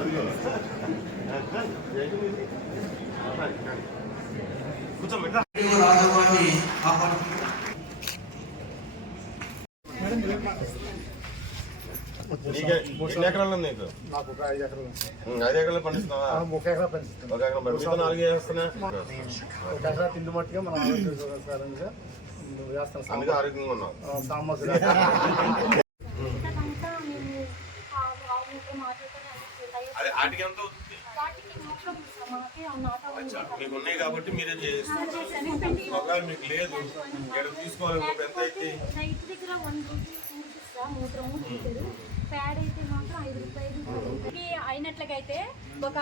ఎన్ని ఎకరాలు ఉంది నీకు? నాకు ఒక 5 ఎకరాలు. 5 ఎకరాలు పండిస్తున్నావా? 1 ఎకరా పండిస్తున్నాను. 1 ఎకరం పండిస్తా 4 వేస్తున్నా. 1 ఎకరా తిండి మట్టుగా మనం ఆరోగ్యంగా వేస్తాం. అందుకే ఆరోగ్యంగా ఉన్నాం. సామాజిక వాటికి ఎంత మీకు ఉన్నాయి కాబట్టి మీరేం చేస్తారు. ఒకవేళ మీకు లేదు ఇక్కడ తీసుకోవాలి. ఎంత అయితే ప్యాడ్ అయితే మాత్రం 5 రూపాయలు అయినట్లయితే ఒక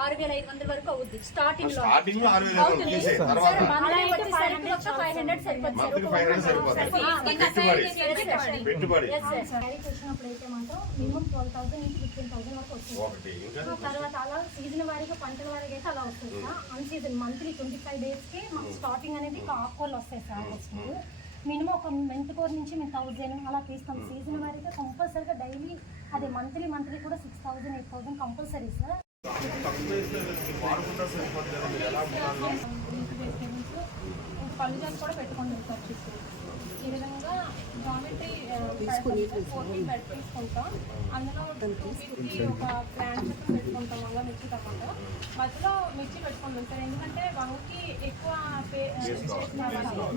6500 వరకు అవుద్ది. స్టార్టింగ్ లో 500 పెట్టుబడి వచ్చినప్పుడైతే మాత్రం మినిమం 12,000 నుంచి 15,000 వరకు వస్తుంది. తర్వాత అలా సీజన్ వారీగా పంటల వారీగా అయితే అలా వస్తుంది సార్. అన్ సీజన్ మంత్లీ 25 days కి మాకు స్టార్టింగ్ అనేది ఆకుకూరలు వస్తాయి సార్. వస్తుంది మినిమం ఒక మెంతికూర నుంచి మేము 1000 అలా తీస్తాం. సీజన్ వారీగా కంపల్సరీగా డైలీ అదే మంత్లీ కూడా 6,000 8,000 కంపల్సరీ సార్. పళ్ళు కూడా పెట్టుకుంటాం సార్ చుట్టూ. ఈ విధంగా జామెట్రీ 14 బెడ్ తీసుకుంటాం. అందులో 250 ఒక ప్లాంట్ చెట్లు పెట్టుకుంటాం. అలా మిర్చి టమాటో మధ్యలో మిర్చి పెట్టుకుంటాం సార్. ఎందుకంటే వంగకి ఎక్కువ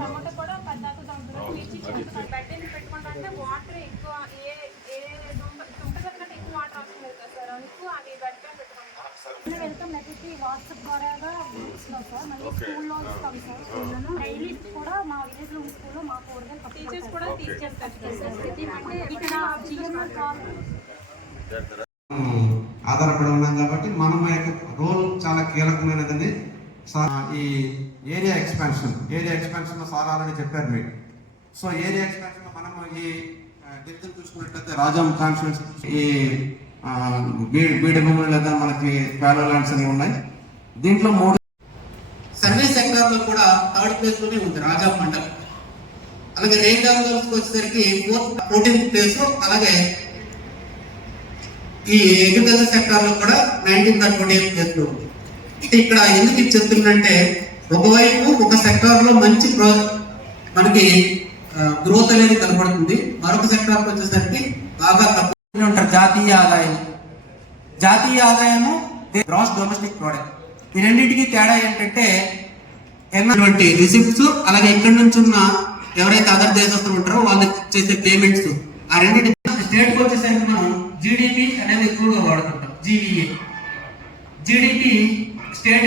టమాటో కూడా పద్దాకు తగ్గుతుంది. మిర్చి బెడ్ ఎందుకు పెట్టుకుంటాం అంటే వాటర్ ఎక్కువ ఏ దుంప కంటే ఎక్కువ వాటర్ అవసరం లేదు కదా సార్. అందుకు అవి బెడ్ పైన పెట్టుకుంటాం. వెళ్తాం లేకపోతే వాట్సాప్ ద్వారాగా ఇస్తాం సార్. మళ్ళీ స్కూల్లో ఇస్తాం సార్. డైలీ కూడా మా విలేజ్ లో స్కూల్లో మా కూరగాయలు టీచర్స్ కూడా ఆధారపడి ఉన్నాం కాబట్టి మనం యొక్క రోల్ చాలా కీలకమైనదని ఈ ఏరియా ఎక్స్పాన్షన్ లో సారాలని చెప్పారు మీరు. సో ఏరియా ఎక్స్పాన్షన్ లో మనం ఈ డివిజన్ చూసుకున్నట్లయితే రాజాం కాన్స్టిట్యూన్సీ ఈ బీడి భూములు లేదా మనకి ప్యాలో ల్యాండ్స్ అని ఉన్నాయి. దీంట్లో 3 సర్వీస్ సెక్టర్ లో కూడా 3rd ప్లేస్ లోనే ఉంది రాజాం మండలం. అలాగే రేంజ్ ఆఫ్ వచ్చేసరికి 14th ప్లేస్. అలాగే ఈ అగ్రికల్చర్ సెక్టర్ లో కూడా 19th and 20th ప్లేస్ లో ఉంది. ఇక్కడ ఎందుకు ఇది చెప్తుందంటే ఒకవైపు ఒక సెక్టార్ లో మంచి మనకి గ్రోత్ అనేది కనబడుతుంది. మరొక సెక్టార్ వచ్చేసరికి బాగా తక్కువ ఉంటారు. జాతీయ ఆదాయము గ్రాస్ డొమెస్టిక్ ప్రోడక్ట్. ఈ రెండింటికి తేడా ఏంటంటే ఎటువంటి రిసిప్ట్స్ అలాగే ఎక్కడి నుంచి ఉన్న ఎవరైతే అదర్ దేశస్తులు ఉంటారో వాళ్ళకి చేసే పేమెంట్స్ ఆ రెండింటి స్టేట్ కి వచ్చేసరికి మనం జీడిపి అనేది ఎక్కువగా వాడుతుంటాం. జీడిపి స్టేట్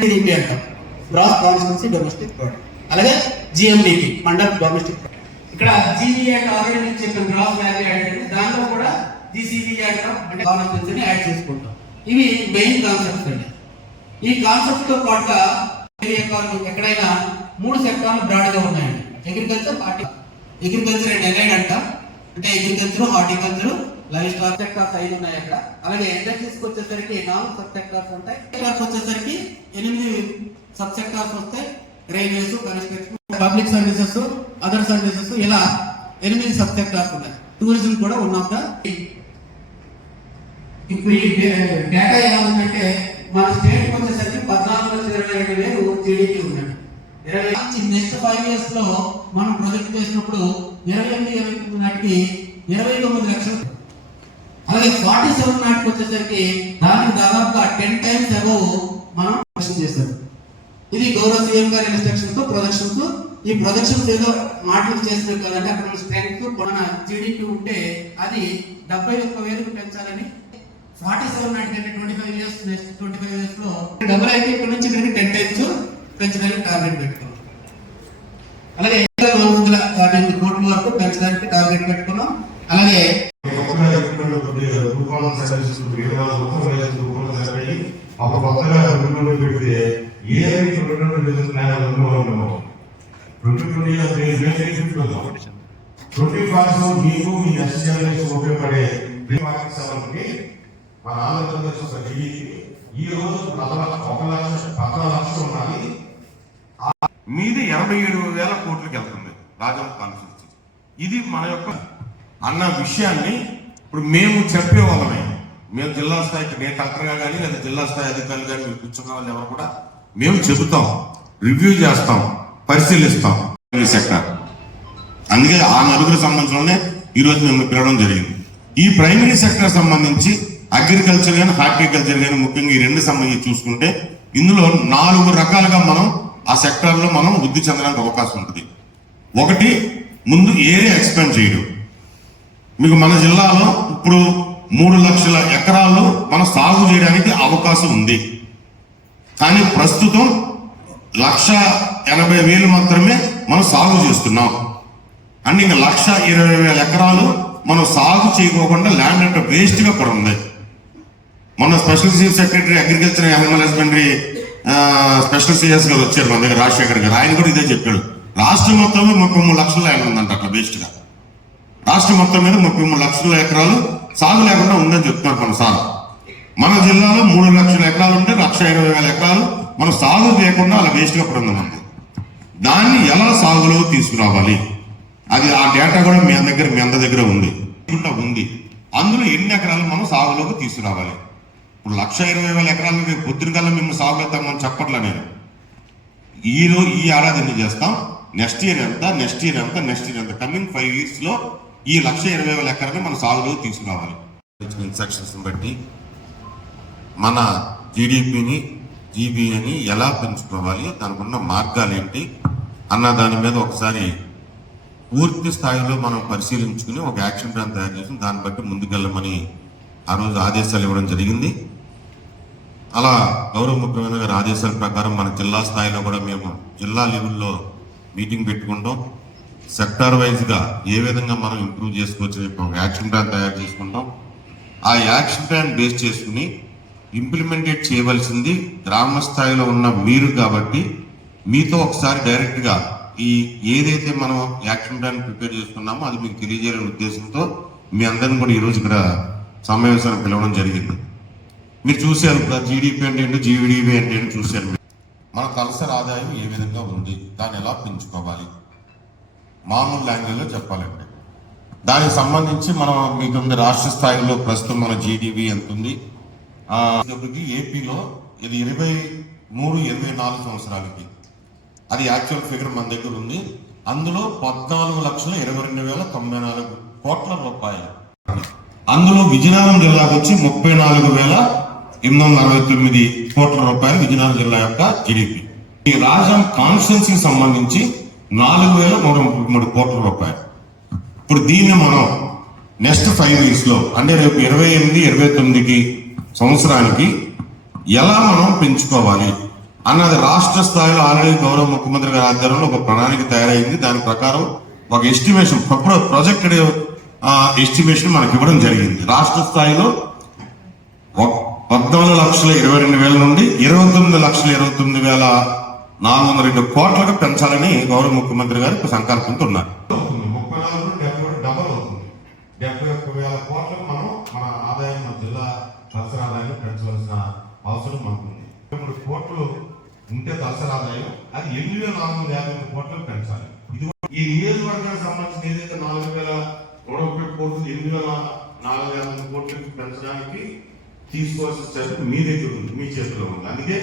జీడిపి అంటాం, గ్రాస్ కాన్స్టిట్యూన్సీ డొమెస్టిక్ ప్రోడక్ట్. అలాగే జిఎండిపి మండల్ డొమెస్టిక్ ప్రోడక్ట్. ఇక్కడ జీవీఏ అంటే ఆల్రెడీ నేను చెప్పిన గ్రాస్ వాల్యూ యాడ్, దాంట్లో కూడా జీసీబీఏ అంటాం అంటే కాన్స్టిట్యూన్సీని యాడ్ చేసుకుంటాం. ఇవి మెయిన్ కాన్సెప్ట్స్ అండి. ఈ కాన్సెప్ట్ తో పాటుగా ఎక్కడైనా 3 సెక్టార్లు బ్రాడ్ గా ఉన్నాయండి. అగ్రికల్చర్ అండ్ ఎలైడ్ అంటాం. అంటే agriculture, horticulture, live stock sectors 5 ఉన్నాయి అక్కడ. అలాగే ఇండస్ట్రీస్ వచ్చేసరికి 4 సబ్ సెక్టార్స్ ఉంటాయి. వచ్చేసరికి 8 సబ్ సెక్టార్స్ వస్తాయి. Railways, construction, public services, other services, ఇలా 8 సబ్ సెక్టార్స్ ఉన్నాయి. టూరిజం కూడా ఉన్నాక ఇప్పుడు ఈ డేటా ఎలా ఉందంటే మన స్టేట్ వచ్చేసరికి 14,27,000 జీడీపీ ఉందండి. నెక్స్ట్ 5 years లో మనం ప్రొజెక్ట్ చేసినప్పుడు 28-29 నాటికి 29 లక్షలు. అలాగే 47 నాటికి వచ్చేసరికి దానికి దాదాపుగా 10 times అబవ్ మనం ప్రొజెక్ట్ చేశాం. ఇది గౌరవ సీఎం గారి ఇన్స్ట్రక్షన్స్ తో ప్రొజెక్షన్స్. ఈ ప్రొజెక్షన్స్ ఏదో మాటలు చేసినట్టు కాదంటే అక్కడ స్ట్రెంగ్త్ మన జీడీపీ ఉంటే అది 71,000 పెంచాలని 47 నాటికంటే 25 years నెక్స్ట్ 25 years లో డబుల్ అయితే ఇక్కడ నుంచి 10 times పెంచడానికి టార్గెట్ పెట్టుకున్నాం. అలాగే 440 కోట్ల వరకు పెంచడానికి టార్గెట్ పెట్టుకున్నాం. అలాగే ఉపయోగపడే మన ఆంధ్రప్రదేశ్ ఈ రోజు 1,14,00,000 ఉన్నది. మీది 87,000 కోట్లకి వెళ్తుంది రాజం కాన్స్టిట్యూన్సీ. ఇది మన యొక్క అన్న విషయాన్ని ఇప్పుడు మేము చెప్పే వాళ్ళమే. మేము జిల్లా స్థాయికి, నేను కలెక్టర్గా కానీ లేదా జిల్లా స్థాయి అధికారులు కానీ మీరు కూర్చున్న వాళ్ళు ఎవరు కూడా మేము చెబుతాం, రివ్యూ చేస్తాం, పరిశీలిస్తాం సెక్టర్. అందుకే ఆ నలుగురు సంబంధించిననే ఈరోజు మేము పిలవడం జరిగింది. ఈ ప్రైమరీ సెక్టర్ సంబంధించి అగ్రికల్చర్ కానీ హార్టికల్చర్ కానీ ముఖ్యంగా ఈ రెండు సంబంధించి చూసుకుంటే ఇందులో 4 రకాలుగా మనం ఆ సెక్టార్లో మనం వృద్ధి చెందడానికి అవకాశం ఉంటుంది. ఒకటి, ముందు ఏరియా ఎక్స్పాండ్ చేయడం. మీకు మన జిల్లాలో ఇప్పుడు 3 లక్షల ఎకరాలు మనం సాగు చేయడానికి అవకాశం ఉంది. కానీ ప్రస్తుతం 1,80,000 మాత్రమే మనం సాగు చేస్తున్నాం. అంటే ఇంకా 1,20,000 ఎకరాలు మనం సాగు చేయకోకుండా ల్యాండ్ అంటే వేస్ట్ గా కూడా ఉంది. మొన్న special chief secretary agriculture and animal husbandry special CS గారు వచ్చారు మన దగ్గర, రాజశేఖర్ గారు. ఆయన కూడా ఇదే చెప్పాడు. రాష్ట్రం మొత్తం మీద 33 లక్షల ల్యాండ్ ఉందంట అట్లా వేస్ట్ గా. రాష్ట్రం మొత్తం మీద 33 లక్షల ఎకరాలు సాగు లేకుండా ఉందని చెప్తున్నారు మన సార్. మన జిల్లాలో 3 లక్షల ఎకరాలు ఉంటే 1,20,000 ఎకరాలు మనం సాగు చేయకుండా అలా వేస్ట్ గా పడింది మనది. దాన్ని ఎలా సాగులో తీసుకురావాలి, అది ఆ డేటా కూడా మీ అందరి దగ్గర ఉంది. అందులో ఎన్ని ఎకరాలు మనం సాగులోకి తీసుకురావాలి. ఇప్పుడు 1,20,000 ఎకరాలు పొద్దున కల్లా మేము సాగు చేద్దామని చెప్పట్లే నేను. ఈ ఏడాది ఎన్ని చేస్తాం, నెక్స్ట్ ఇయర్ ఎంత కమింగ్ 5 years లో ఈ 1,20,000 ఎకరాలు మన సాగులో తీసుకురావాలి. ఇన్స్ట్రక్షన్స్ బట్టి మన జీడిపిని, జీబీని ఎలా పెంచుకోవాలి, దానికి ఉన్న మార్గాలు ఏంటి అన్న దాని మీద ఒకసారి పూర్తి స్థాయిలో మనం పరిశీలించుకుని ఒక యాక్షన్ ప్లాన్ తయారు చేసి దాన్ని బట్టి ముందుకెళ్ళమని ఆ రోజు ఆదేశాలు ఇవ్వడం జరిగింది. అలా గౌరవ ముఖ్యమంత్రి గారి ఆదేశాల ప్రకారం మన జిల్లా స్థాయిలో కూడా మేము జిల్లా లెవెల్లో మీటింగ్ పెట్టుకుంటాం. సెక్టార్ వైజ్గా ఏ విధంగా మనం ఇంప్రూవ్ చేసుకోవచ్చు ఒక యాక్షన్ ప్లాన్ తయారు చేసుకుంటాం. ఆ యాక్షన్ ప్లాన్ బేస్ చేసుకుని ఇంప్లిమెంటేట్ చేయవలసింది గ్రామ స్థాయిలో ఉన్న మీరు కాబట్టి మీతో ఒకసారి డైరెక్ట్గా ఈ ఏదైతే మనం యాక్షన్ ప్లాన్ ప్రిపేర్ చేసుకున్నామో అది మీకు తెలియజేయాలనే ఉద్దేశంతో మీ అందరిని కూడా ఈరోజు ఇక్కడ సమావేశాన్ని పిలవడం జరిగింది. మీరు చూశారు జీడిపి అంటే ఏంటి, జీవిడిపి అంటే ఏంటి చూశారు. మన తలసరి ఆదాయం ఏ విధంగా ఉంది, దాన్ని ఎలా పెంచుకోవాలి, మామూలు లాంగ్వేజ్లో చెప్పాలంటే దానికి సంబంధించి మనం మీకు రాష్ట్ర స్థాయిలో ప్రస్తుతం మన జీడిపి ఎంత ఉంది. ఏపీలో ఇది 23-24 సంవత్సరాలకి అది యాక్చువల్ ఫిగర్ మన దగ్గర ఉంది. అందులో 14,22,094 కోట్ల రూపాయలు. అందులో విజయనగరం జిల్లాకు వచ్చి 34,869 కోట్ల రూపాయలు విజయనగరం జిల్లా యొక్క జీడిపి. ఈ రాజం కాన్స్టిట్యున్సీకి సంబంధించి 4,133 కోట్ల రూపాయలు. ఇప్పుడు దీన్ని మనం నెక్స్ట్ 5 years లో అంటే రేపు 28-29 సంవత్సరానికి ఎలా మనం పెంచుకోవాలి అన్నది రాష్ట్ర స్థాయిలో ఆల్రెడీ గౌరవ ముఖ్యమంత్రి గారి ఆధ్వర్యంలో ఒక ప్రణాళిక తయారైంది. దాని ప్రకారం ఒక ఎస్టిమేషన్, ప్రొజెక్టెడ్ ఎస్టిమేషన్ మనకి ఇవ్వడం జరిగింది. రాష్ట్ర స్థాయిలో 14,22,000 నుండి 29,29,402 కోట్లకు పెంచాలని గౌరవ ముఖ్యమంత్రి గారు సంకల్పంతో ఉన్నారు. 34 డబల్ అవుతుంది. 71,000 కోట్లకు మనం మన ఆదాయం, మన జిల్లా తలసరి ఆదాయాన్ని పెంచవలసిన అవసరం మనకు ఉంది. 3 కోట్లు ఉంటే తలసరి ఆదాయం అది 8,450 కోట్లకు పెంచాలి. ఇది ఈ నియోజకవర్గానికి సంబంధించిన ఏదైతే 4,130 కోట్లు 8,450 కోట్లకి పెంచడానికి తీసుకోవాల్సిన చర్య మీ దగ్గర ఉంది, మీ చేతిలో ఉంది. అందుకే